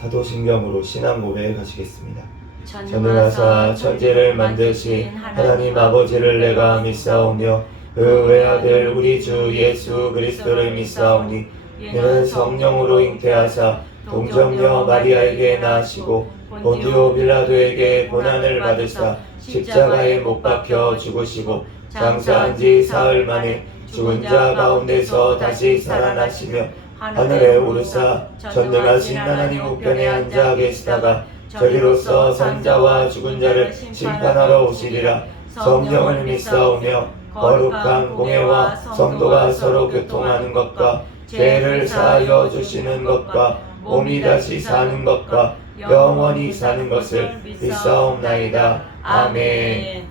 사도신경으로 신앙 고백에 가시겠습니다. 전능하사 천지를 만드신 하나님 아버지를 내가 믿사오며 그 외아들 우리 주 예수 그리스도를 믿사오니 이는 성령으로 잉태하사 동정녀 마리아에게 낳으시고 본디오 빌라도에게 고난을 받으사 십자가에 못 박혀 죽으시고 장사한 지 사흘 만에 죽은 자 가운데서 다시 살아나시며 하늘에 오르사 전능하신 하나님 우편에 앉아 계시다가 저리로서 산자와 죽은 자를 심판하러 오시리라. 성령을 믿사오며 거룩한 공회와 성도가 서로 교통하는 것과 죄를 사하여 주시는 것과 몸이 다시 사는 것과 영원히 사는 것을 믿사옵나이다. 아멘.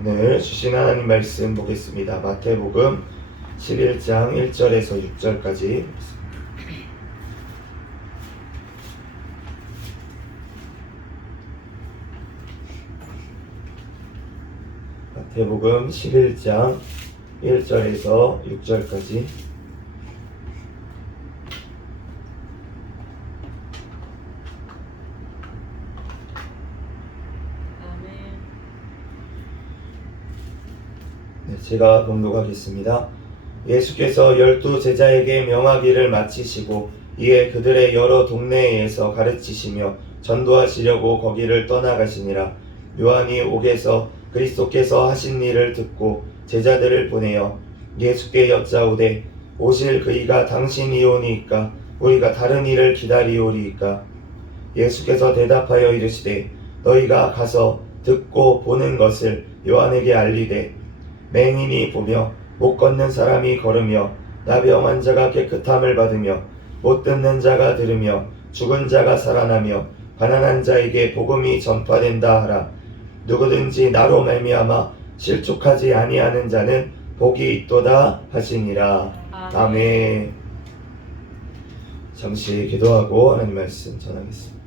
오늘 주신 하나님 말씀 보겠습니다. 마태복음 11장 1절에서 6절까지 마태복음 11장 1절에서 6절까지 제가 봉독하겠습니다. 예수께서 12 제자에게 명하기를 마치시고 이에 그들의 여러 동네에서 가르치시며 전도하시려고 거기를 떠나가시니라. 요한이 옥에서 그리스도께서 하신 일을 듣고 제자들을 보내어 예수께 여짜오되 오실 그이가 당신이오니이까 우리가 다른 일을 기다리오리이까. 예수께서 대답하여 이르시되 너희가 가서 듣고 보는 것을 요한에게 알리되 맹인이 보며 못 걷는 사람이 걸으며 나병 환자가 깨끗함을 받으며 못 듣는 자가 들으며 죽은 자가 살아나며 가난한 자에게 복음이 전파된다 하라. 누구든지 나로 말미암아 실족하지 아니하는 자는 복이 있도다 하시니라. 아멘. 잠시 기도하고 하나님 말씀 전하겠습니다.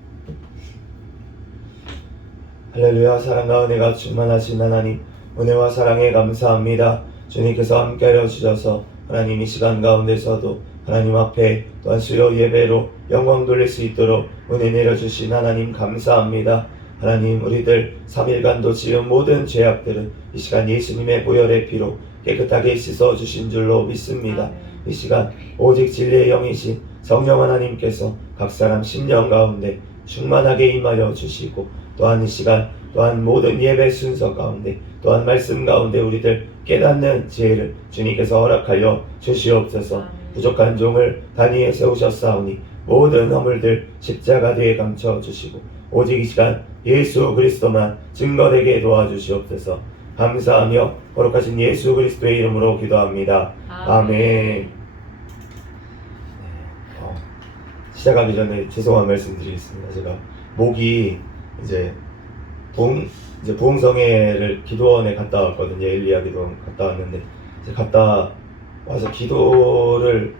할렐루야. 사랑과 은혜가 충만하신 하나님, 은혜와 사랑에 감사합니다. 주님께서 함께하여 주셔서 하나님 이 시간 가운데서도 하나님 앞에 또한 수요 예배로 영광 돌릴 수 있도록 은혜 내려주신 하나님 감사합니다. 하나님, 우리들 3일간도 지은 모든 죄악들은 이 시간 예수님의 보혈의 피로 깨끗하게 씻어주신 줄로 믿습니다. 이 시간 오직 진리의 영이신 성령 하나님께서 각 사람 심령 가운데 충만하게 임하여 주시고, 또한 이 시간 또한 모든 예배 순서 가운데 또한 말씀 가운데 우리들 깨닫는 지혜를 주님께서 허락하여 주시옵소서. 부족한 종을 단위에 세우셨사오니 모든 허물들 십자가 뒤에 감춰주시고 오직 이 시간 예수 그리스도만 증거되게 도와주시옵소서. 감사하며 거룩하신 예수 그리스도의 이름으로 기도합니다. 아멘. 시작하기 전에 죄송한 말씀 드리겠습니다. 제가 목이 이제 부흥성회를 기도원에 갔다 왔거든요. 엘리야 기도원 갔다 왔는데 이제 갔다 와서 기도를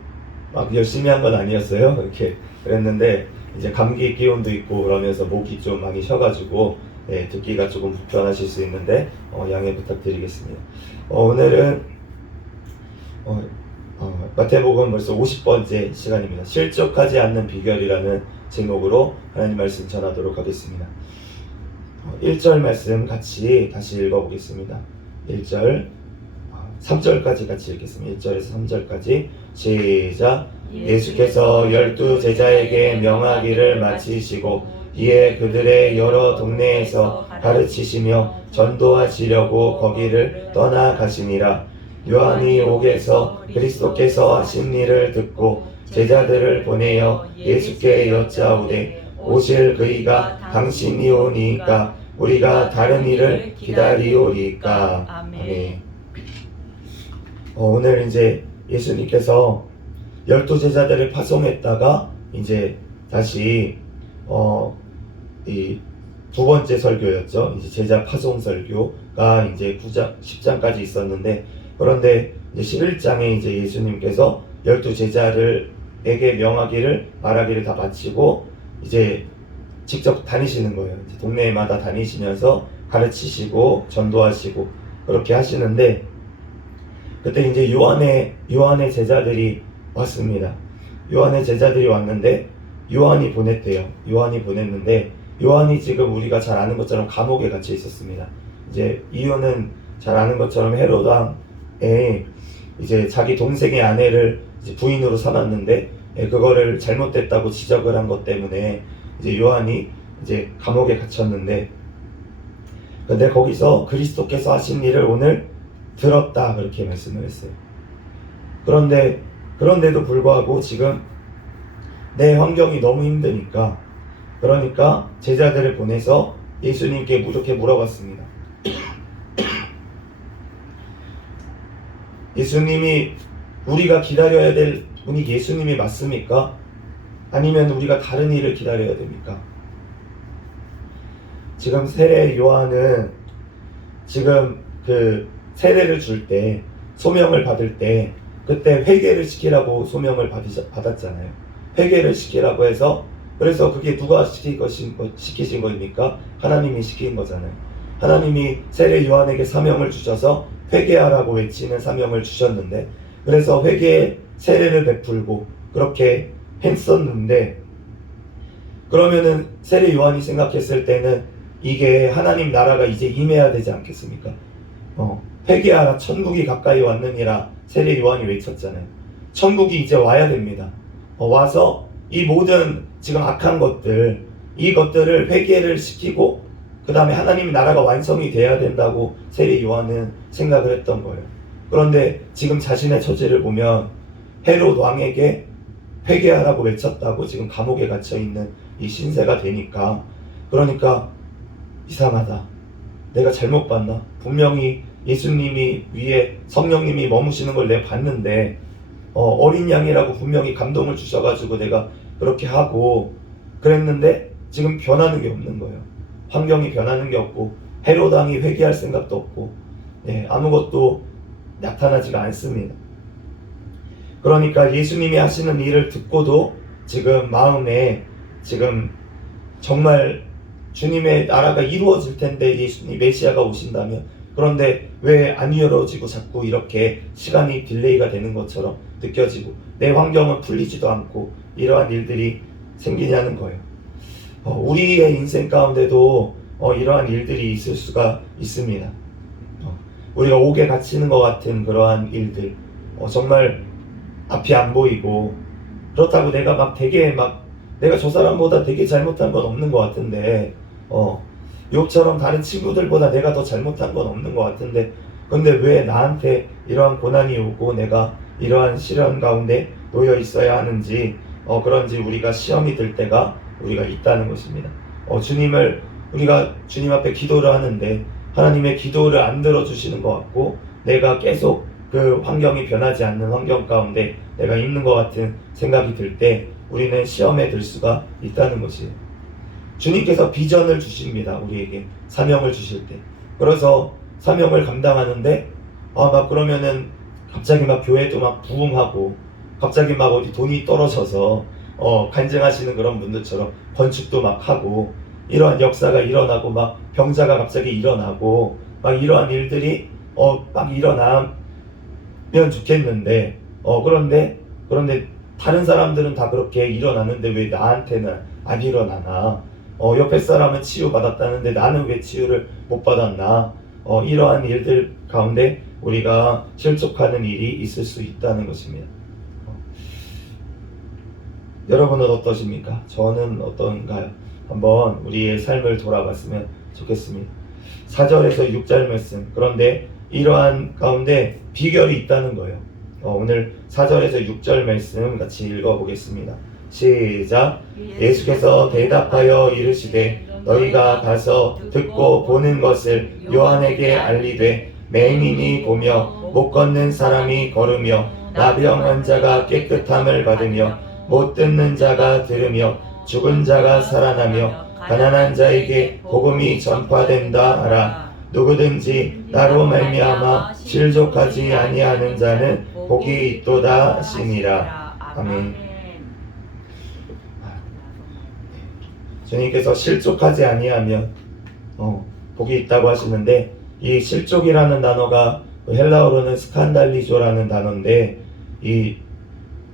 막 열심히 한 건 아니었어요. 이렇게 그랬는데 이제 감기 기운도 있고 그러면서 목이 좀 많이 쉬어가지고 듣기가 조금 불편하실 수 있는데 양해 부탁드리겠습니다. 오늘은 마태복음 벌써 50번째 시간입니다. 실족하지 않는 비결이라는 제목으로 하나님 말씀 전하도록 하겠습니다. 1절 말씀 같이 다시 읽어보겠습니다. 1절 3절까지 같이 읽겠습니다. 1절에서 3절까지 시작. 예수께서 12 제자에게 명하기를 마치시고 이에 그들의 여러 동네에서 가르치시며 전도하시려고 거기를 떠나가시니라. 요한이 옥에서 그리스도께서 하신 일을 듣고 제자들을 보내어 예수께 여짜오되 오실 그이가 당신이오니이까 우리가 다른 일을 기다리오리이까. 아멘. 오늘 이제 예수님께서 12 제자들을 파송했다가 이제 다시 이 두 번째 설교였죠. 이제 제자 파송 설교가 이제 9장 10장까지 있었는데, 그런데 이제 11장에 이제 예수님께서 12 제자들에게 명하기를 말하기를 다 마치고 이제 직접 다니시는 거예요. 이제 동네마다 다니시면서 가르치시고 전도하시고 그렇게 하시는데, 그때 이제 요한의 제자들이 왔습니다. 요한의 제자들이 왔는데 요한이 보냈대요. 요한이 보냈는데 요한이 지금 우리가 잘 아는 것처럼 감옥에 갇혀 있었습니다. 이제 이유는 잘 아는 것처럼 헤롯 왕에 이제 자기 동생의 아내를 이제 부인으로 삼았는데 그거를 잘못됐다고 지적을 한 것 때문에 이제 요한이 이제 감옥에 갇혔는데, 근데 거기서 그리스도께서 하신 일을 오늘 들었다 그렇게 말씀을 했어요. 그런데도 불구하고 지금 내 환경이 너무 힘드니까, 그러니까 제자들을 보내서 예수님께 이렇게 물어봤습니다. 예수님이, 우리가 기다려야 될 분이 예수님이 맞습니까? 아니면 우리가 다른 일을 기다려야 됩니까? 지금 세례 요한은 지금 그 세례를 줄 때, 소명을 받을 때 그때 회개를 시키라고 소명을 받았잖아요. 회개를 시키라고 해서, 그래서 그게 누가 시키신 겁니까? 하나님이 시킨 거잖아요. 하나님이 세례 요한에게 사명을 주셔서 회개하라고 외치는 사명을 주셨는데, 그래서 회개의 세례를 베풀고 그렇게 했었는데, 그러면은 세례 요한이 생각했을 때는 이게 하나님 나라가 이제 임해야 되지 않겠습니까? 회개하라, 천국이 가까이 왔느니라 세례 요한이 외쳤잖아요. 천국이 이제 와야 됩니다. 와서 이 모든 지금 악한 것들, 이것들을 회개를 시키고 그 다음에 하나님 나라가 완성이 돼야 된다고 세례 요한은 생각을 했던 거예요. 그런데 지금 자신의 처지를 보면 헤롯 왕에게 회개하라고 외쳤다고 지금 감옥에 갇혀 있는 이 신세가 되니까, 그러니까 이상하다, 내가 잘못 봤나? 분명히 예수님이 위에 성령님이 머무시는 걸 내가 봤는데 어린 양이라고 분명히 감동을 주셔가지고 내가 그렇게 하고 그랬는데 지금 변하는 게 없는 거예요. 환경이 변하는 게 없고 헤롯 왕이 회개할 생각도 없고 아무것도 나타나지가 않습니다. 그러니까 예수님이 하시는 일을 듣고도 지금 마음에 지금 정말 주님의 나라가 이루어질 텐데, 예수님 메시아가 오신다면, 그런데 왜 안 이루어지고 자꾸 이렇게 시간이 딜레이가 되는 것처럼 느껴지고 내 환경은 풀리지도 않고 이러한 일들이 생기냐는 거예요. 우리의 인생 가운데도 이러한 일들이 있을 수가 있습니다. 우리가 옥에 갇히는 것 같은 그러한 일들, 정말 앞이 안 보이고, 그렇다고 내가 내가 저 사람보다 되게 잘못한 건 없는 것 같은데, 욥처럼 다른 친구들보다 내가 더 잘못한 건 없는 것 같은데, 근데 왜 나한테 이러한 고난이 오고 내가 이러한 시련 가운데 놓여 있어야 하는지, 그런지 우리가 시험이 들 때가 우리가 있다는 것입니다. 우리가 주님 앞에 기도를 하는데 하나님의 기도를 안 들어주시는 것 같고, 내가 계속 그 환경이 변하지 않는 환경 가운데 내가 있는 것 같은 생각이 들 때 우리는 시험에 들 수가 있다는 것이에요. 주님께서 비전을 주십니다. 우리에게 사명을 주실 때. 그래서 사명을 감당하는데 그러면은 갑자기 교회도 부흥하고, 갑자기 어디 돈이 떨어져서 간증하시는 그런 분들처럼 건축도 하고, 이러한 역사가 일어나고 병자가 갑자기 일어나고 이러한 일들이 일어나면 좋겠는데, 그런데 다른 사람들은 다 그렇게 일어나는데 왜 나한테는 안 일어나나? 옆에 사람은 치유받았다는데 나는 왜 치유를 못 받았나? 이러한 일들 가운데 우리가 실족하는 일이 있을 수 있다는 것입니다. 여러분은 어떠십니까? 저는 어떤가요? 한번 우리의 삶을 돌아봤으면 좋겠습니다. 4절에서 6절 말씀, 그런데 이러한 가운데 비결이 있다는 거예요. 오늘 4절에서 6절 말씀 같이 읽어보겠습니다. 시작. 예수께서 대답하여 이르시되 너희가 가서 듣고 보는 것을 요한에게 알리되, 맹인이 보며 못 걷는 사람이 걸으며 나병 환자가 깨끗함을 받으며 못 듣는 자가 들으며 죽은 자가 살아나며 가난한 자에게 복음이 전파된다 하라. 누구든지 나로 말미암아 실족하지 아니하는 자는 복이 있도다 하시니라. 아멘. 주님께서 실족하지 아니하면 복이 있다고 하시는데, 이 실족이라는 단어가 헬라어로는 스칸달리조라는 단어인데, 이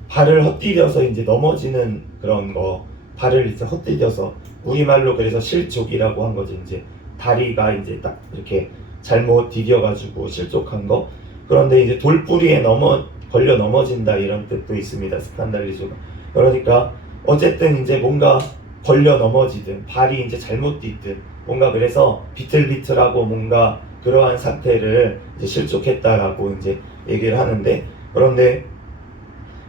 발을 헛디뎌서 이제 넘어지는 그런 거, 발을 이제 헛디뎌서 우리말로 그래서 실족이라고 한 거죠. 이제 다리가 이제 딱 이렇게 잘못 디뎌가지고 실족한 거. 그런데 이제 돌뿌리에 걸려 넘어진다 이런 뜻도 있습니다. 스칸달리조가. 그러니까 어쨌든 이제 뭔가 걸려 넘어지든 발이 이제 잘못 뛰든 뭔가 그래서 비틀비틀하고 뭔가 그러한 상태를 이제 실족했다라고 이제 얘기를 하는데, 그런데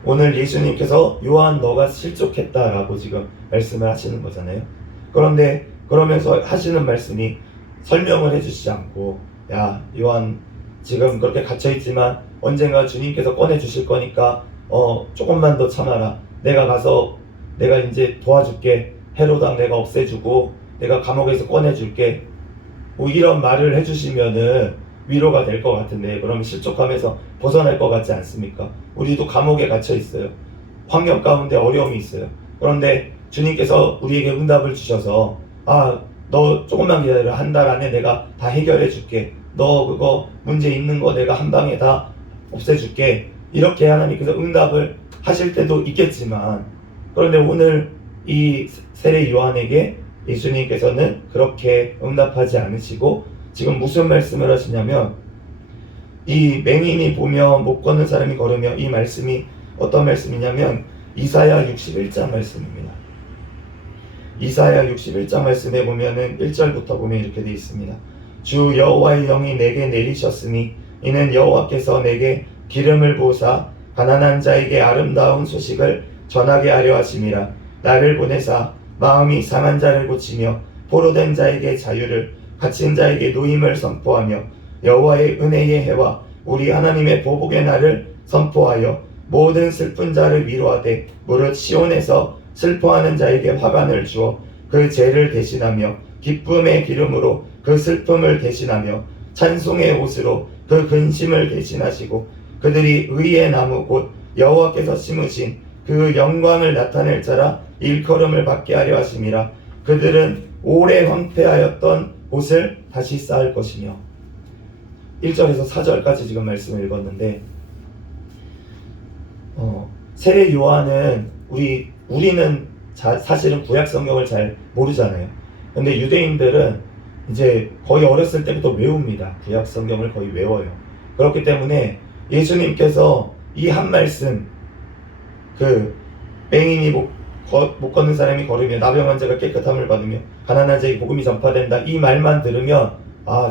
오늘 예수님께서 요한 너가 실족했다라고 지금 말씀을 하시는 거잖아요. 그런데 그러면서 하시는 말씀이 설명을 해주시지 않고, 야 요한 지금 그렇게 갇혀있지만 언젠가 주님께서 꺼내주실 거니까 조금만 더 참아라. 내가 가서 내가 이제 도와줄게. 헤로당 내가 없애주고 내가 감옥에서 꺼내줄게. 뭐 이런 말을 해주시면은 위로가 될 것 같은데, 그러면 실족하면서 벗어날 것 같지 않습니까? 우리도 감옥에 갇혀 있어요. 환경 가운데 어려움이 있어요. 그런데 주님께서 우리에게 응답을 주셔서 너 조금만 기다려. 한 달 안에 내가 다 해결해 줄게. 너 그거 문제 있는 거 내가 한 방에 다 없애줄게. 이렇게 하나님께서 응답을 하실 때도 있겠지만, 그런데 오늘 이 세례 요한에게 예수님께서는 그렇게 응답하지 않으시고 지금 무슨 말씀을 하시냐면, 이 맹인이 보며 못 걷는 사람이 걸으며, 이 말씀이 어떤 말씀이냐면 이사야 61장 말씀입니다. 이사야 61장 말씀에 보면은 1절부터 보면 이렇게 되어 있습니다. 주 여호와의 영이 내게 내리셨으니 이는 여호와께서 내게 기름을 부으사 가난한 자에게 아름다운 소식을 전하게 하려 하심이라. 나를 보내사 마음이 상한 자를 고치며 포로된 자에게 자유를, 갇힌 자에게 노임을 선포하며 여호와의 은혜의 해와 우리 하나님의 보복의 날을 선포하여 모든 슬픈 자를 위로하되 무릇 시온에서 슬퍼하는 자에게 화관을 주어 그 죄를 대신하며 기쁨의 기름으로 그 슬픔을 대신하며 찬송의 옷으로 그 근심을 대신하시고 그들이 의의 나무 곧 여호와께서 심으신 그 영광을 나타낼 자라 일컬음을 받게 하려 하심이라. 그들은 오래 황폐하였던 옷을 다시 쌓을 것이며. 1절에서 4절까지 지금 말씀을 읽었는데, 세례 요한은 우리는 사실은 구약 성경을 잘 모르잖아요. 근데 유대인들은 이제 거의 어렸을 때부터 외웁니다. 구약 성경을 거의 외워요. 그렇기 때문에 예수님께서 이 한 말씀, 그 맹인이 못 걷는 사람이 걸으며 나병 환자가 깨끗함을 받으며 가난한 자에게 복음이 전파된다, 이 말만 들으면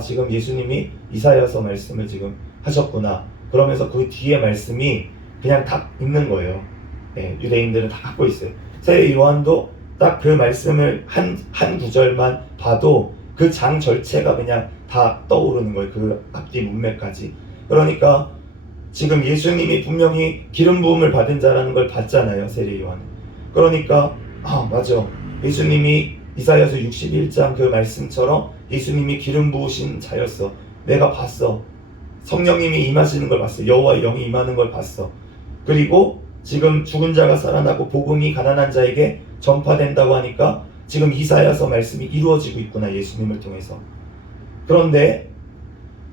지금 예수님이 이사야서 말씀을 지금 하셨구나. 그러면서 그 뒤에 말씀이 그냥 다 있는 거예요. 네, 유대인들은 다 갖고 있어요. 세례 요한도 딱 그 말씀을 한 구절만 봐도 그 장 전체가 그냥 다 떠오르는 거예요. 그 앞뒤 문맥까지. 그러니까 지금 예수님이 분명히 기름 부음을 받은 자라는 걸 봤잖아요, 세례 요한은. 그러니까 맞아, 예수님이 이사야서 61장 그 말씀처럼 예수님이 기름 부으신 자였어. 내가 봤어. 성령님이 임하시는 걸 봤어. 여호와의 영이 임하는 걸 봤어. 그리고 지금 죽은 자가 살아나고 복음이 가난한 자에게 전파된다고 하니까 지금 이사야서 말씀이 이루어지고 있구나, 예수님을 통해서. 그런데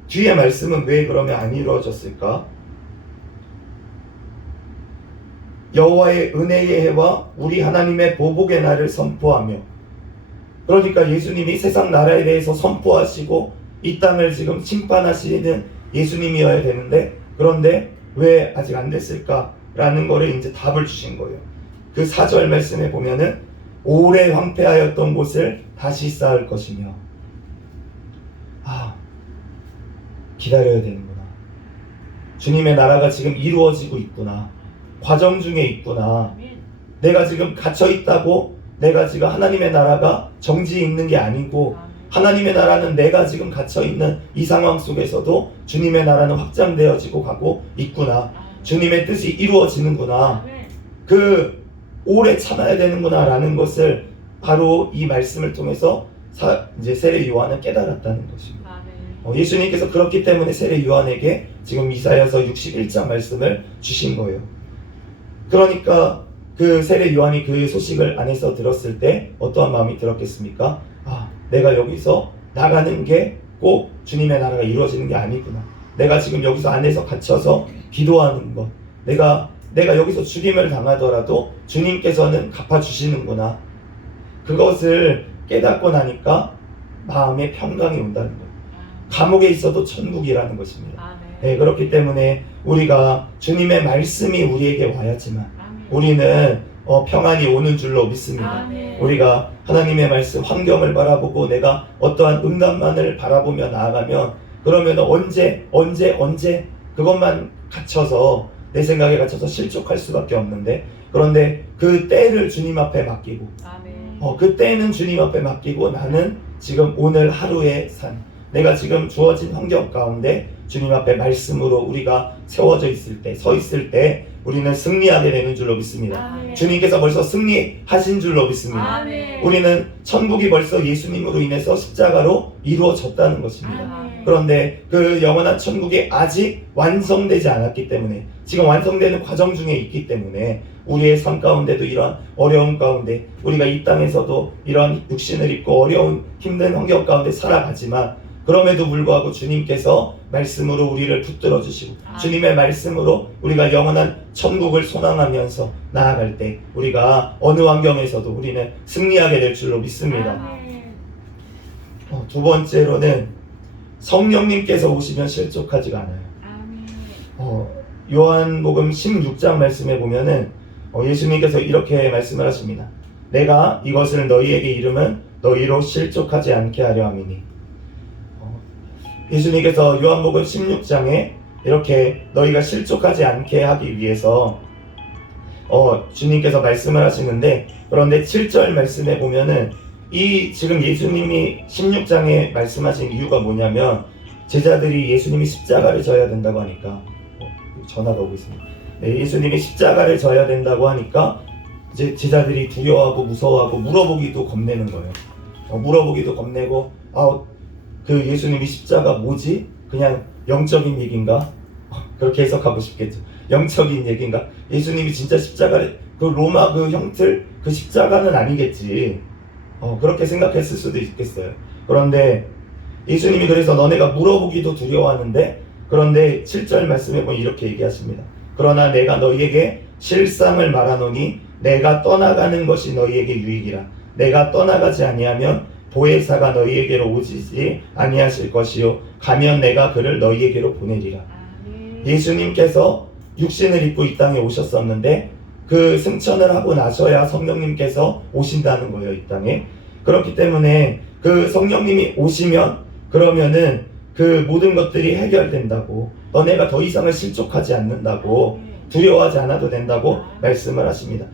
뒤에 말씀은 왜 그러면 안 이루어졌을까? 여호와의 은혜의 해와 우리 하나님의 보복의 날을 선포하며. 그러니까 예수님이 세상 나라에 대해서 선포하시고 이 땅을 지금 심판하시는 예수님이어야 되는데, 그런데 왜 아직 안 됐을까라는 거를 이제 답을 주신 거예요. 그 4절 말씀에 보면은 오래 황폐하였던 곳을 다시 쌓을 것이며. 기다려야 되는구나. 주님의 나라가 지금 이루어지고 있구나. 과정 중에 있구나. 내가 지금 갇혀 있다고 내가 지금 하나님의 나라가 정지해 있는 게 아니고, 하나님의 나라는 내가 지금 갇혀 있는 이 상황 속에서도 주님의 나라는 확장되어지고 가고 있구나. 주님의 뜻이 이루어지는구나. 그 오래 참아야 되는구나 라는 것을 바로 이 말씀을 통해서 이제 세례 요한은 깨달았다는 것입니다. 예수님께서 그렇기 때문에 세례 요한에게 지금 이사야서 61장 말씀을 주신 거예요. 그러니까 그 세례 요한이 그 소식을 안에서 들었을 때 어떠한 마음이 들었겠습니까? 내가 여기서 나가는 게 꼭 주님의 나라가 이루어지는 게 아니구나. 내가 지금 여기서 안에서 갇혀서 기도하는 것, 내가 여기서 죽임을 당하더라도 주님께서는 갚아주시는구나. 그것을 깨닫고 나니까 마음에 평강이 온다는 거예요. 감옥에 있어도 천국이라는 것입니다. 아멘. 네, 그렇기 때문에 우리가 주님의 말씀이 우리에게 와야지만 아멘. 우리는 평안이 오는 줄로 믿습니다. 아멘. 우리가 하나님의 말씀, 환경을 바라보고 내가 어떠한 응답만을 바라보며 나아가면 그러면 언제 그것만 갇혀서 내 생각에 갇혀서 실족할 수밖에 없는데, 그런데 그 때를 주님 앞에 맡기고 아멘. 그 때는 주님 앞에 맡기고 나는 지금 오늘 하루의 삶, 내가 지금 주어진 환경 가운데 주님 앞에 말씀으로 우리가 세워져 있을 때, 서 있을 때 우리는 승리하게 되는 줄로 믿습니다. 아멘. 주님께서 벌써 승리하신 줄로 믿습니다. 아멘. 우리는 천국이 벌써 예수님으로 인해서 십자가로 이루어졌다는 것입니다. 아멘. 그런데 그 영원한 천국이 아직 완성되지 않았기 때문에, 지금 완성되는 과정 중에 있기 때문에 우리의 삶 가운데도 이러한 어려움 가운데, 우리가 이 땅에서도 이러한 육신을 입고 어려운 힘든 환경 가운데 살아가지만 그럼에도 불구하고 주님께서 말씀으로 우리를 붙들어 주시고 주님의 말씀으로 우리가 영원한 천국을 소망하면서 나아갈 때 우리가 어느 환경에서도 우리는 승리하게 될 줄로 믿습니다. 아멘. 두 번째로는 성령님께서 오시면 실족하지가 않아요. 아멘. 요한복음 16장 말씀에 보면은 예수님께서 이렇게 말씀을 하십니다. 내가 이것을 너희에게 이르면 너희로 실족하지 않게 하려 함이니. 예수님께서 요한복음 16장에 이렇게 너희가 실족하지 않게 하기 위해서 주님께서 말씀을 하시는데, 그런데 7절 말씀에 보면은 이 지금 예수님이 16장에 말씀하신 이유가 뭐냐면, 제자들이 예수님이 십자가를 져야 된다고 하니까 전화가 오고 있습니다. 네, 예수님이 십자가를 져야 된다고 하니까 이제 제자들이 두려워하고 무서워하고 물어보기도 겁내는 거예요. 물어보기도 겁내고 그 예수님이 십자가 뭐지? 그냥 영적인 얘기인가? 그렇게 해석하고 싶겠죠. 영적인 얘기인가? 예수님이 진짜 십자가를, 그 로마 그 형틀 그 십자가는 아니겠지. 그렇게 생각했을 수도 있겠어요. 그런데 예수님이 그래서 너네가 물어보기도 두려워하는데, 그런데 7절 말씀에 보면 이렇게 얘기하십니다. 그러나 내가 너희에게 실상을 말하노니 내가 떠나가는 것이 너희에게 유익이라. 내가 떠나가지 아니하면 보혜사가 너희에게로 오시지 아니하실 것이요 가면 내가 그를 너희에게로 보내리라. 아멘. 예수님께서 육신을 입고 이 땅에 오셨었는데 그 승천을 하고 나셔야 성령님께서 오신다는 거예요, 이 땅에. 그렇기 때문에 그 성령님이 오시면 그러면은 그 모든 것들이 해결된다고, 너네가 더 이상을 실족하지 않는다고, 두려워하지 않아도 된다고 말씀을 하십니다.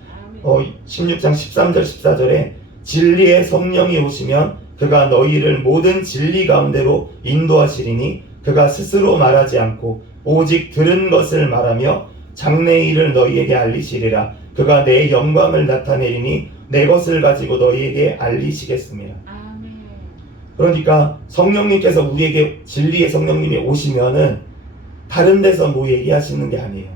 16장 13절 14절에 진리의 성령이 오시면 그가 너희를 모든 진리 가운데로 인도하시리니 그가 스스로 말하지 않고 오직 들은 것을 말하며 장래일을 너희에게 알리시리라. 그가 내 영광을 나타내리니 내 것을 가지고 너희에게 알리시겠습니다. 아멘. 그러니까 성령님께서 우리에게, 진리의 성령님이 오시면은 다른 데서 뭐 얘기하시는 게 아니에요.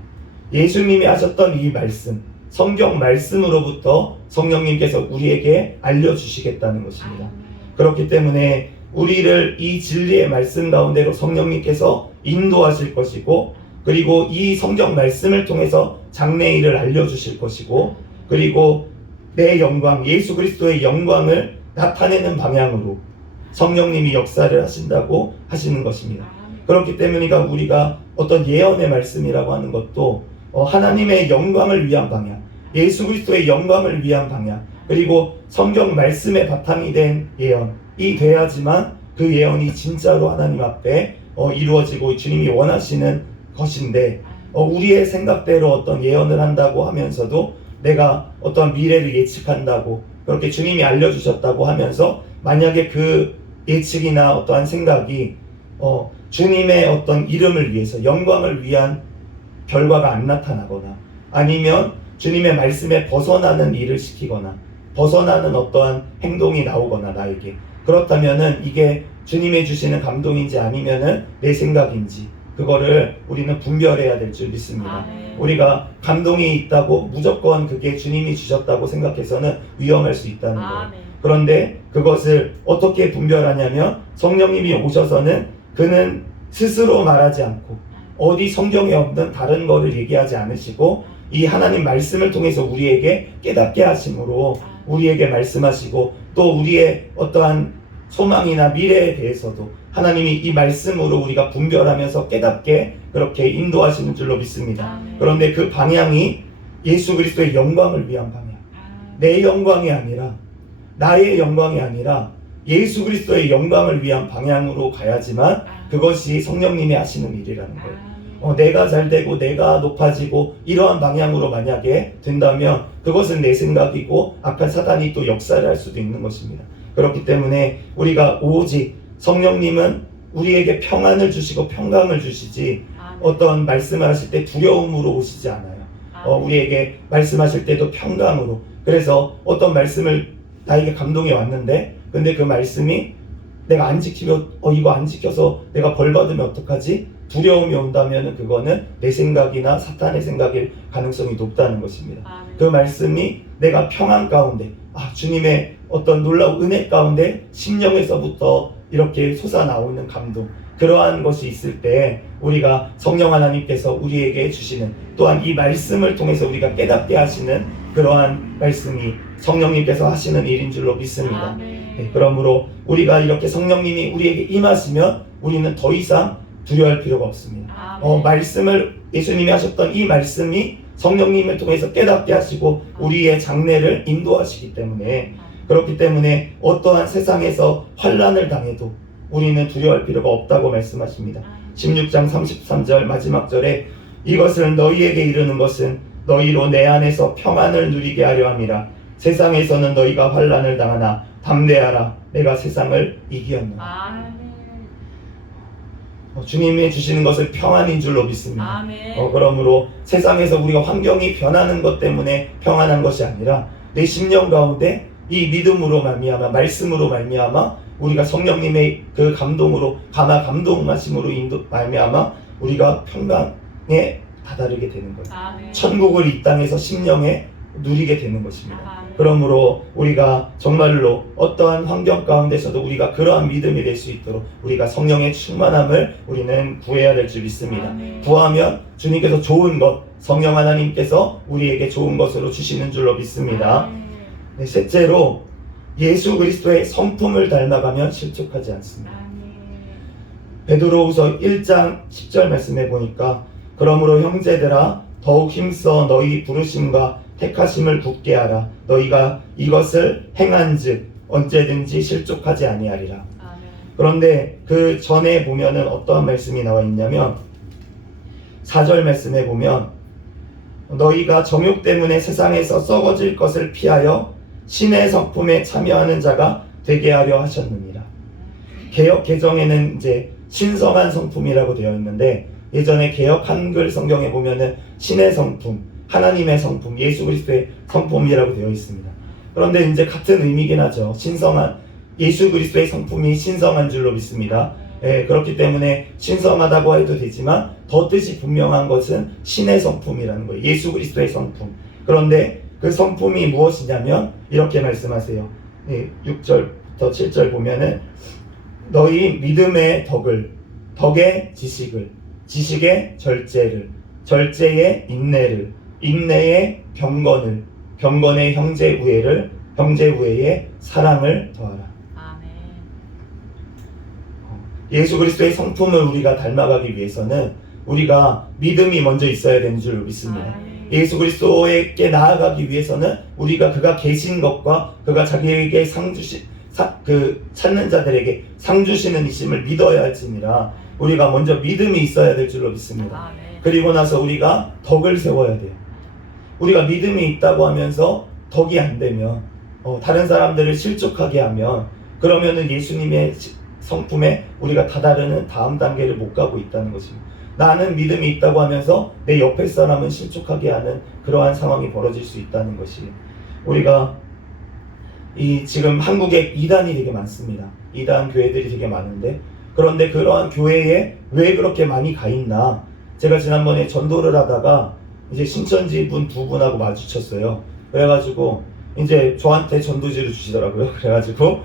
예수님이 하셨던 이 말씀, 성경 말씀으로부터 성령님께서 우리에게 알려주시겠다는 것입니다. 그렇기 때문에 우리를 이 진리의 말씀 가운데로 성령님께서 인도하실 것이고, 그리고 이 성경 말씀을 통해서 장래일을 알려주실 것이고, 그리고 내 영광, 예수 그리스도의 영광을 나타내는 방향으로 성령님이 역사를 하신다고 하시는 것입니다. 그렇기 때문에 우리가 어떤 예언의 말씀이라고 하는 것도 하나님의 영광을 위한 방향, 예수 그리스도의 영광을 위한 방향, 그리고 성경 말씀의 바탕이 된 예언이 돼야지만 그 예언이 진짜로 하나님 앞에 이루어지고 주님이 원하시는 것인데, 우리의 생각대로 어떤 예언을 한다고 하면서도 내가 어떤 미래를 예측한다고 그렇게 주님이 알려주셨다고 하면서 만약에 그 예측이나 어떠한 생각이 주님의 어떤 이름을 위해서 영광을 위한 결과가 안 나타나거나, 아니면 주님의 말씀에 벗어나는 일을 시키거나 벗어나는 어떠한 행동이 나오거나 나에게, 그렇다면은 이게 주님이 주시는 감동인지 아니면은 내 생각인지 그거를 우리는 분별해야 될 줄 믿습니다. 아멘. 우리가 감동이 있다고 무조건 그게 주님이 주셨다고 생각해서는 위험할 수 있다는 거예요. 아멘. 그런데 그것을 어떻게 분별하냐면, 성령님이 오셔서는 그는 스스로 말하지 않고 어디 성경에 없는 다른 거를 얘기하지 않으시고 이 하나님 말씀을 통해서 우리에게 깨닫게 하심으로 우리에게 말씀하시고 또 우리의 어떠한 소망이나 미래에 대해서도 하나님이 이 말씀으로 우리가 분별하면서 깨닫게 그렇게 인도하시는 줄로 믿습니다. 그런데 그 방향이 예수 그리스도의 영광을 위한 방향, 내 영광이 아니라 나의 영광이 아니라 예수 그리스도의 영광을 위한 방향으로 가야지만 그것이 성령님이 하시는 일이라는 거예요. 내가 잘 되고 내가 높아지고 이러한 방향으로 만약에 된다면 그것은 내 생각이고 악한 사단이 또 역사를 할 수도 있는 것입니다. 그렇기 때문에 우리가 오직 성령님은 우리에게 평안을 주시고 평강을 주시지 어떤 말씀을 하실 때 두려움으로 오시지 않아요. 우리에게 말씀하실 때도 평강으로. 그래서 어떤 말씀을 나에게 감동이 왔는데 근데 그 말씀이 내가 안 지키면 이거 안 지켜서 내가 벌 받으면 어떡하지? 두려움이 온다면 그거는 내 생각이나 사탄의 생각일 가능성이 높다는 것입니다. 그 말씀이 내가 평안 가운데 주님의 어떤 놀라운 은혜 가운데 심령에서부터 이렇게 솟아나오는 감동, 그러한 것이 있을 때 우리가 성령 하나님께서 우리에게 주시는 또한 이 말씀을 통해서 우리가 깨닫게 하시는 그러한 말씀이 성령님께서 하시는 일인 줄로 믿습니다. 네, 그러므로 우리가 이렇게 성령님이 우리에게 임하시면 우리는 더 이상 두려워할 필요가 없습니다. 말씀을 예수님이 하셨던 이 말씀이 성령님을 통해서 깨닫게 하시고 우리의 장래를 인도하시기 때문에 그렇기 때문에 어떠한 세상에서 환난을 당해도 우리는 두려워할 필요가 없다고 말씀하십니다. 16장 33절 마지막 절에 이것을 너희에게 이르는 것은 너희로 내 안에서 평안을 누리게 하려 함이라. 세상에서는 너희가 환난을 당하나 담대하라. 내가 세상을 이기었노라. 주님이 주시는 것을 평안인 줄로 믿습니다. 그러므로 세상에서 우리가 환경이 변하는 것 때문에 평안한 것이 아니라 내 심령 가운데 이 믿음으로 말미암아 말씀으로 말미암아 우리가 성령님의 그 감동으로 감동하심으로 말미암아 우리가 평강에 다다르게 되는 거예요. 천국을 이 땅에서 심령에 누리게 되는 것입니다. 그러므로 우리가 정말로 어떠한 환경 가운데서도 우리가 그러한 믿음이 될 수 있도록 우리가 성령의 충만함을 우리는 구해야 될 줄 믿습니다. 구하면 주님께서 좋은 것, 성령 하나님께서 우리에게 좋은 것으로 주시는 줄로 믿습니다. 네, 셋째로 예수 그리스도의 성품을 닮아가면 실족하지 않습니다. 베드로후서 1장 10절 말씀해 보니까 그러므로 형제들아 더욱 힘써 너희 부르심과 택하심을 굳게 하라. 너희가 이것을 행한즉 언제든지 실족하지 아니하리라. 그런데 그 전에 보면은 어떠한 말씀이 나와 있냐면 4절 말씀에 보면 너희가 정욕 때문에 세상에서 썩어질 것을 피하여 신의 성품에 참여하는 자가 되게 하려 하셨느니라. 개역 개정에는 이제 신성한 성품이라고 되어 있는데 예전에 개역 한글 성경에 보면은 신의 성품, 하나님의 성품, 예수 그리스도의 성품이라고 되어 있습니다. 그런데 이제 같은 의미긴 하죠. 신성한 예수 그리스도의 성품이 신성한 줄로 믿습니다. 그렇기 때문에 신성하다고 해도 되지만 더 뜻이 분명한 것은 신의 성품이라는 거예요. 예수 그리스도의 성품. 그런데 그 성품이 무엇이냐면 이렇게 말씀하세요. 6절부터 7절 보면은 너희 믿음의 덕을, 덕의 지식을, 지식의 절제를, 절제의 인내를, 인내의 경건을, 경건의 형제 우애를, 형제 우애의 사랑을 더하라. 아멘. 예수 그리스도의 성품을 우리가 닮아가기 위해서는 우리가 믿음이 먼저 있어야 되는 줄 믿습니다. 예수 그리스도에게 나아가기 위해서는 우리가 그가 계신 것과 그가 자기에게 찾는 자들에게 상 주시는 이심을 믿어야 할지니라. 우리가 먼저 믿음이 있어야 될 줄로 믿습니다. 그리고 나서 우리가 덕을 세워야 돼요. 우리가 믿음이 있다고 하면서 덕이 안 되면 다른 사람들을 실족하게 하면 그러면은 예수님의 성품에 우리가 다다르는 다음 단계를 못 가고 있다는 것입니다. 나는 믿음이 있다고 하면서 내 옆에 사람은 실족하게 하는 그러한 상황이 벌어질 수 있다는 것이 우리가 지금 한국에 이단이 되게 많습니다. 이단 교회들이 되게 많은데 그런데 그러한 교회에 왜 그렇게 많이 가 있나? 제가 지난번에 전도를 하다가 이제 신천지 분 두 분하고 마주쳤어요. 그래가지고 이제 저한테 전도지를 주시더라고요. 그래가지고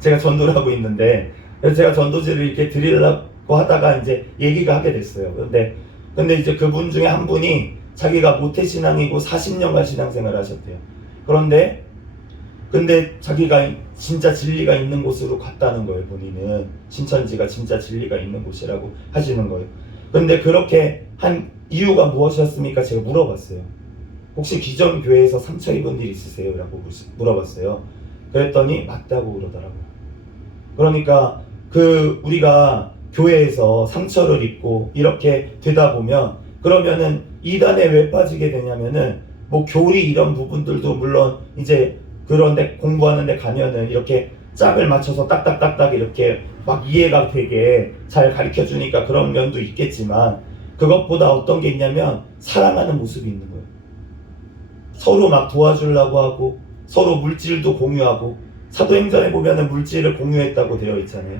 제가 전도를 하고 있는데 그래서 제가 전도지를 이렇게 드리려고 하다가 이제 얘기가 하게 됐어요. 근데 이제 그분 중에 한 분이 자기가 모태신앙이고 40년간 신앙생활을 하셨대요. 그런데 근데 자기가 진짜 진리가 있는 곳으로 갔다는 거예요. 본인은 신천지가 진짜 진리가 있는 곳이라고 하시는 거예요. 근데 그렇게 한 이유가 무엇이었습니까? 제가 물어봤어요. 혹시 기존 교회에서 상처 입은 일 있으세요? 라고 물어봤어요. 그랬더니 맞다고 그러더라고요. 그러니까 우리가 교회에서 상처를 입고 이렇게 되다 보면, 그러면은 이단에 왜 빠지게 되냐면은 뭐 교리 이런 부분들도 물론 이제 그런데 공부하는 데 가면은 이렇게 짝을 맞춰서 딱딱딱딱 이렇게 막 이해가 되게 잘 가르쳐 주니까 그런 면도 있겠지만, 그것보다 어떤 게 있냐면 사랑하는 모습이 있는 거예요. 서로 막 도와주려고 하고 서로 물질도 공유하고, 사도행전에 보면은 물질을 공유했다고 되어 있잖아요.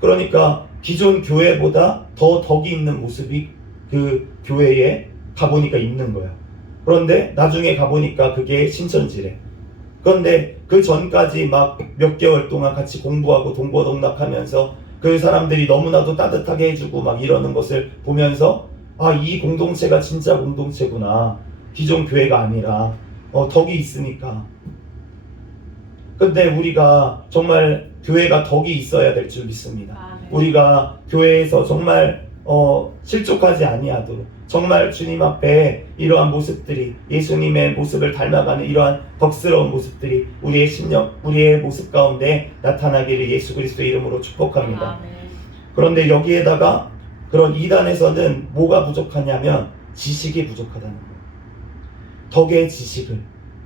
그러니까 기존 교회보다 더 덕이 있는 모습이 그 교회에 가보니까 있는 거야. 그런데 나중에 가보니까 그게 신천지래. 그런데 그 전까지 막 몇 개월 동안 같이 공부하고 동고동락하면서 그 사람들이 너무나도 따뜻하게 해주고 막 이러는 것을 보면서, 아, 이 공동체가 진짜 공동체구나. 기존 교회가 아니라 덕이 있으니까. 근데 우리가 정말 교회가 덕이 있어야 될 줄 믿습니다. 우리가 교회에서 정말 실족하지 아니하도록, 정말 주님 앞에 이러한 모습들이, 예수님의 모습을 닮아가는 이러한 덕스러운 모습들이 우리의 심령, 우리의 모습 가운데 나타나기를 예수 그리스도의 이름으로 축복합니다. 그런데 여기에다가 그런 이단에서는 뭐가 부족하냐면 지식이 부족하다는 거예요. 덕의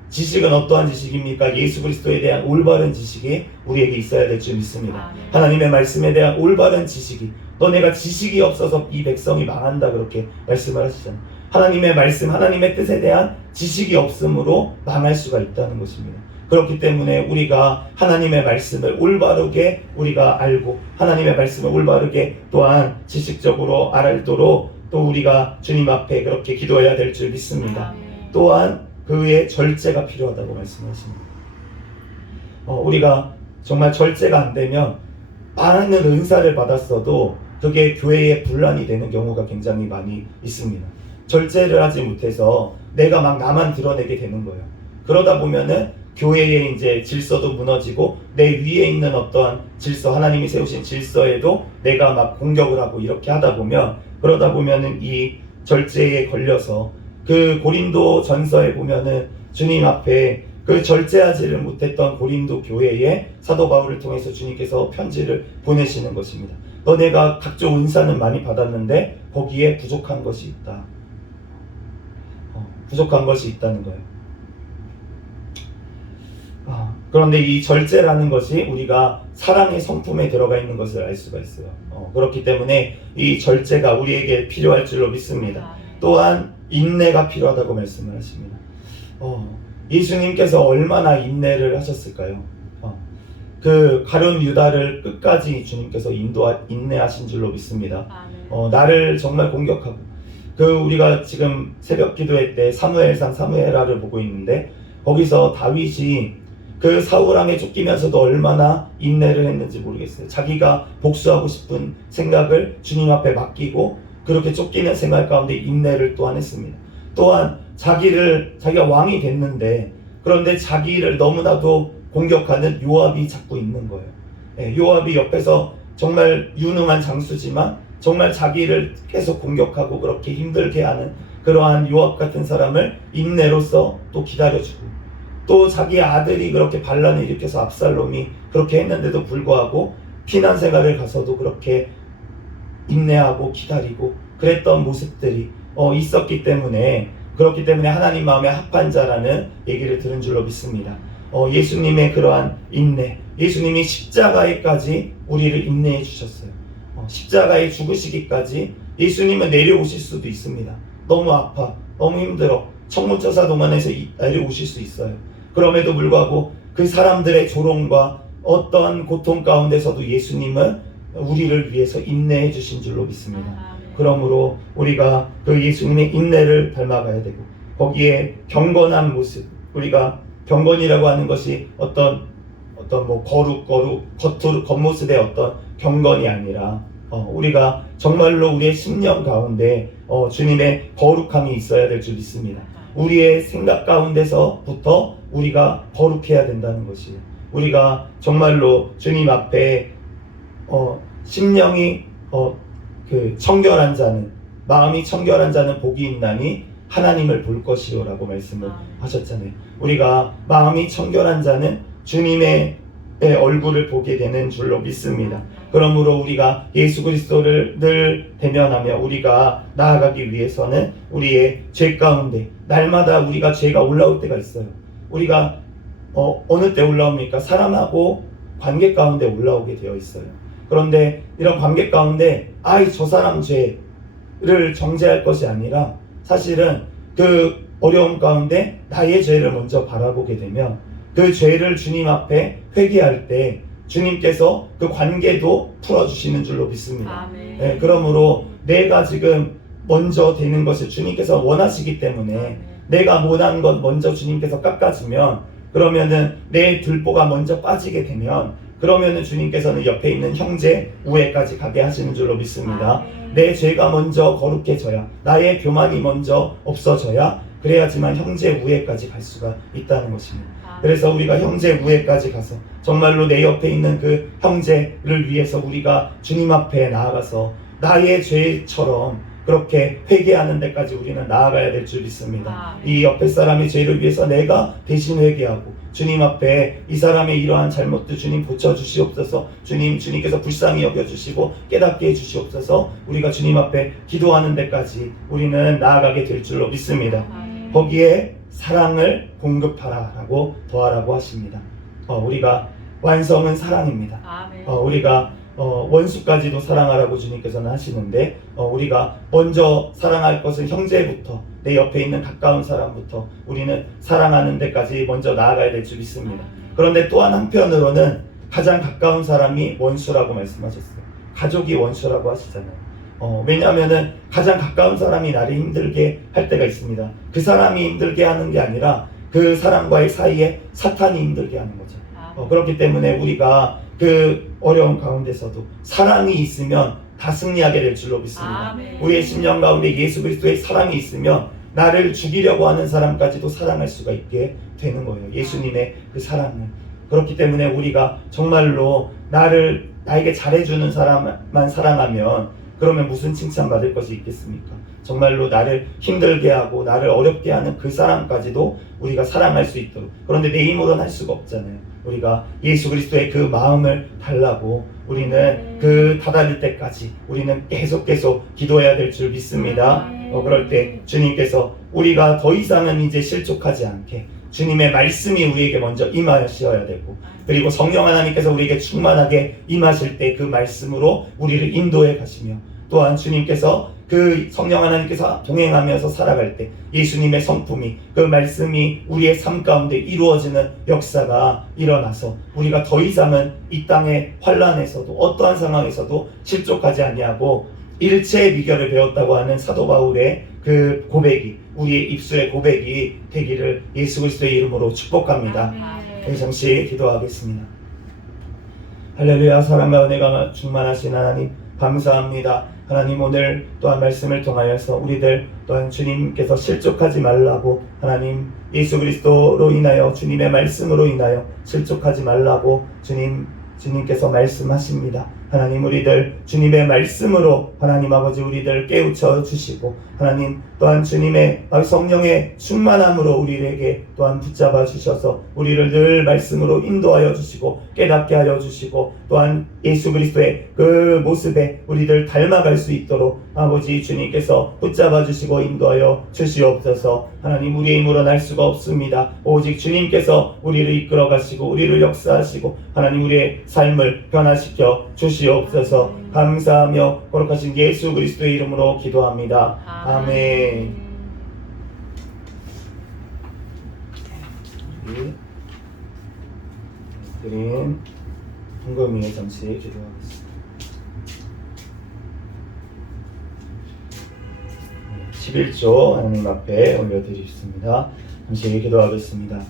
지식은 어떠한 지식입니까? 예수 그리스도에 대한 올바른 지식이 우리에게 있어야 될 줄 믿습니다. 하나님의 말씀에 대한 올바른 지식이, 너네가 지식이 없어서 이 백성이 망한다, 그렇게 말씀을 하시잖아요. 하나님의 말씀, 하나님의 뜻에 대한 지식이 없으므로 망할 수가 있다는 것입니다. 그렇기 때문에 우리가 하나님의 말씀을 올바르게 우리가 알고, 하나님의 말씀을 올바르게 또한 지식적으로 알도록 또 우리가 주님 앞에 그렇게 기도해야 될 줄 믿습니다. 또한 그의 절제가 필요하다고 말씀하십니다. 우리가 정말 절제가 안 되면 많은 은사를 받았어도 그게 교회에 분란이 되는 경우가 굉장히 많이 있습니다. 절제를 하지 못해서 내가 막 나만 드러내게 되는 거예요. 그러다 보면은 교회의 이제 질서도 무너지고 내 위에 있는 어떠한 질서, 하나님이 세우신 질서에도 내가 막 공격을 하고 이렇게 하다 보면, 그러다 보면은 이 절제에 걸려서 그 고린도 전서에 보면은 주님 앞에 그 절제하지를 못했던 고린도 교회에 사도 바울을 통해서 주님께서 편지를 보내시는 것입니다. 너네가 각종 은사는 많이 받았는데 거기에 부족한 것이 있다. 부족한 것이 있다는 거예요. 그런데 이 절제라는 것이 우리가 사랑의 성품에 들어가 있는 것을 알 수가 있어요. 그렇기 때문에 이 절제가 우리에게 필요할 줄로 믿습니다. 또한 인내가 필요하다고 말씀을 하십니다. 예수님께서 얼마나 인내를 하셨을까요? 그 가룟 유다를 끝까지 주님께서 인내하신 줄로 믿습니다. 나를 정말 공격하고, 우리가 지금 새벽 기도회 때 사무엘상 사무엘하를 보고 있는데, 거기서 다윗이 그 사울왕에 쫓기면서도 얼마나 인내를 했는지 모르겠어요. 자기가 복수하고 싶은 생각을 주님 앞에 맡기고 그렇게 쫓기는 생활 가운데 인내를 또한 했습니다. 또한 자기가 왕이 됐는데, 그런데 자기를 너무나도 공격하는 요압이 자꾸 있는 거예요. 요압이 옆에서 정말 유능한 장수지만 정말 자기를 계속 공격하고 그렇게 힘들게 하는 그러한 요압 같은 사람을 인내로서 또 기다려주고, 또 자기 아들이 그렇게 반란을 일으켜서 압살롬이 그렇게 했는데도 불구하고 피난 생활을 가서도 그렇게 인내하고 기다리고 그랬던 모습들이 있었기 때문에, 그렇기 때문에 하나님 마음에 합한 자라는 얘기를 들은 줄로 믿습니다. 예수님의 그러한 인내, 예수님이 십자가에까지 우리를 인내해 주셨어요. 십자가에 죽으시기까지 예수님은 내려오실 수도 있습니다. 너무 아파, 너무 힘들어, 청문처사 동안에서 내려오실 수 있어요. 그럼에도 불구하고 그 사람들의 조롱과 어떤 고통 가운데서도 예수님은 우리를 위해서 인내해 주신 줄로 믿습니다. 그러므로 우리가 그 예수님의 인내를 닮아가야 되고, 거기에 경건한 모습, 우리가 경건이라고 하는 것이 어떤 뭐 겉모습의 어떤 경건이 아니라 우리가 정말로 우리의 심령 가운데 주님의 거룩함이 있어야 될 줄 믿습니다. 우리의 생각 가운데서부터 우리가 거룩해야 된다는 것이에요. 우리가 정말로 주님 앞에 심령이 청결한 자는, 마음이 청결한 자는 복이 있나니 하나님을 볼 것이요라고 말씀을 하셨잖아요. 우리가 마음이 청결한 자는 주님의 얼굴을 보게 되는 줄로 믿습니다. 그러므로 우리가 예수 그리스도를 늘 대면하며 우리가 나아가기 위해서는 우리의 죄 가운데 날마다 우리가 죄가 올라올 때가 있어요. 우리가 어느 때 올라옵니까? 사람하고 관계 가운데 올라오게 되어 있어요. 그런데 이런 관계 가운데 저 사람 죄를 정죄할 것이 아니라 사실은 그 어려움 가운데 나의 죄를 먼저 바라보게 되면 그 죄를 주님 앞에 회개할 때 주님께서 그 관계도 풀어주시는 줄로 믿습니다. 네, 그러므로 내가 지금 먼저 되는 것을 주님께서 원하시기 때문에 내가 못한 것 먼저 주님께서 깎아주면, 그러면은 내 들보가 먼저 빠지게 되면, 그러면은 주님께서는 옆에 있는 형제 우애까지 가게 하시는 줄로 믿습니다. 내 죄가 먼저 거룩해져야, 나의 교만이 먼저 없어져야, 그래야지만 형제 우애까지 갈 수가 있다는 것입니다. 그래서 우리가 형제 우애까지 가서 정말로 내 옆에 있는 그 형제를 위해서 우리가 주님 앞에 나아가서 나의 죄처럼 그렇게 회개하는 데까지 우리는 나아가야 될 줄 믿습니다. 이 옆에 사람의 죄를 위해서 내가 대신 회개하고 주님 앞에 이 사람의 이러한 잘못도 주님 고쳐주시옵소서, 주님께서 불쌍히 여겨주시고 깨닫게 해주시옵소서, 우리가 주님 앞에 기도하는 데까지 우리는 나아가게 될 줄로 믿습니다. 거기에 사랑을 공급하라 라고 더하라고 하십니다. 우리가 완성은 사랑입니다. 우리가 원수까지도 사랑하라고 주님께서는 하시는데, 우리가 먼저 사랑할 것은 형제부터, 내 옆에 있는 가까운 사람부터 우리는 사랑하는 데까지 먼저 나아가야 될 줄 믿습니다. 그런데 또한 한편으로는 가장 가까운 사람이 원수라고 말씀하셨어요. 가족이 원수라고 하시잖아요. 왜냐하면은 가장 가까운 사람이 나를 힘들게 할 때가 있습니다. 그 사람이 힘들게 하는 게 아니라 그 사람과의 사이에 사탄이 힘들게 하는 거죠. 그렇기 때문에 우리가 그 어려운 가운데서도 사랑이 있으면 다 승리하게 될 줄로 믿습니다. 우리의 심령 가운데 예수 그리스도의 사랑이 있으면 나를 죽이려고 하는 사람까지도 사랑할 수가 있게 되는 거예요. 예수님의 그 사랑은. 그렇기 때문에 우리가 정말로 나에게 잘해주는 사람만 사랑하면 그러면 무슨 칭찬받을 것이 있겠습니까? 정말로 나를 힘들게 하고 나를 어렵게 하는 그 사람까지도 우리가 사랑할 수 있도록. 그런데 내 힘으로는 할 수가 없잖아요. 우리가 예수 그리스도의 그 마음을 달라고 우리는 그 다다를 때까지 우리는 계속 기도해야 될 줄 믿습니다. 그럴 때 주님께서 우리가 더 이상은 이제 실족하지 않게 주님의 말씀이 우리에게 먼저 임하셔야 되고, 그리고 성령 하나님께서 우리에게 충만하게 임하실 때 그 말씀으로 우리를 인도해 가시며, 또한 주님께서 그 성령 하나님께서 동행하면서 살아갈 때 예수님의 성품이, 그 말씀이 우리의 삶 가운데 이루어지는 역사가 일어나서 우리가 더 이상은 이 땅의 환난에서도 어떠한 상황에서도 실족하지 아니하고 일체의 비결을 배웠다고 하는 사도 바울의 그 고백이, 우리의 입술의 고백이 되기를 예수 그리스도의 이름으로 축복합니다. 잠시 기도하겠습니다. 할렐루야. 사랑과 은혜가 충만하신 하나님 감사합니다. 하나님, 오늘 또한 말씀을 통하여서 우리들 또한 주님께서 실족하지 말라고, 하나님 예수 그리스도로 인하여 주님의 말씀으로 인하여 실족하지 말라고 주님께서 말씀하십니다. 하나님, 우리들 주님의 말씀으로 하나님 아버지 우리들 깨우쳐 주시고, 하나님 또한 주님의 성령의 충만함으로 우리에게 또한 붙잡아 주셔서 우리를 늘 말씀으로 인도하여 주시고 깨닫게 하여 주시고, 또한 예수 그리스도의 그 모습에 우리들 닮아갈 수 있도록 아버지 주님께서 붙잡아 주시고 인도하여 주시옵소서. 하나님, 우리의 힘으로는 할 수가 없습니다. 오직 주님께서 우리를 이끌어 가시고 우리를 역사하시고 하나님 우리의 삶을 변화시켜 주시옵소서. 감사하며 거룩하신 예수 그리스도의 이름으로 기도합니다. 아멘. 드린 헌금 위에 잠시 기도하겠습니다. 11조 하나님 앞에 올려드리겠습니다. 잠시 기도하겠습니다.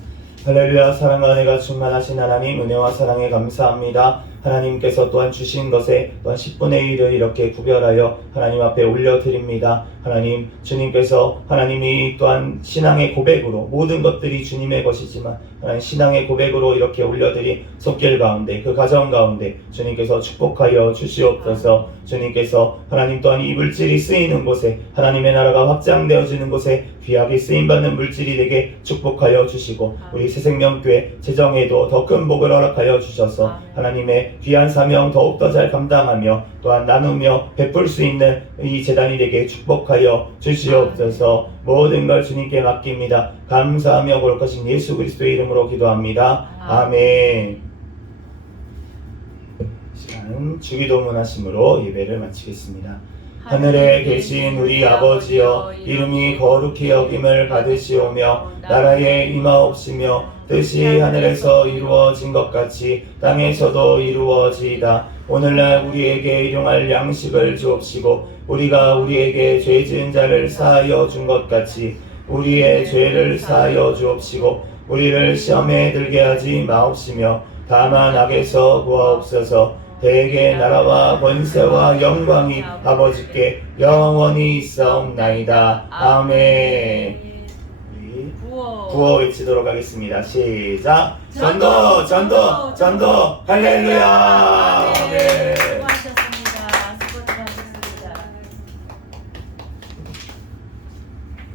할렐루야. 사랑과 은혜가 충만하신 하나님, 은혜와 사랑에 감사합니다. 하나님께서 또한 주신 것에 또한 10분의 1을 이렇게 구별하여 하나님 앞에 올려드립니다. 하나님, 주님께서 하나님이 또한 신앙의 고백으로 모든 것들이 주님의 것이지만 하나님 신앙의 고백으로 이렇게 올려드린 손길 가운데 그 가정 가운데 주님께서 축복하여 주시옵소서. 주님께서 하나님 또한 이 물질이 쓰이는 곳에 하나님의 나라가 확장되어지는 곳에 귀하게 쓰임받는 물질이 되게 축복하여 주시고 우리 새생명교회 재정에도 더 큰 복을 허락하여 주셔서 하나님의 귀한 사명 더욱더 잘 감당하며 또한 나누며 베풀 수 있는 이 재단이 되게 축복하여 주시옵소서. 모든 걸 주님께 맡깁니다. 감사하며 거룩하신 예수 그리스도의 이름으로 기도합니다. 아멘. 시간은 주기도문 하심으로 예배를 마치겠습니다. 하늘에 계신 우리 아버지여, 이름이 거룩히 여김을 받으시오며 나라에 임하옵시며 뜻이 하늘에서 이루어진 것 같이 땅에서도 이루어지이다. 오늘날 우리에게 일용할 양식을 주옵시고 우리가 우리에게 죄 지은 자를 사하여 준 것 같이 우리의 죄를 사하여 주옵시고 우리를 시험에 들게 하지 마옵시며 다만 악에서 구하옵소서. 대개 나라와 권세와 영광이 아버지께 영원히 있사옵나이다. 아멘. 우리 구호 외치도록 하겠습니다. 시작. 전도 전도 전도 할렐루야. 아멘.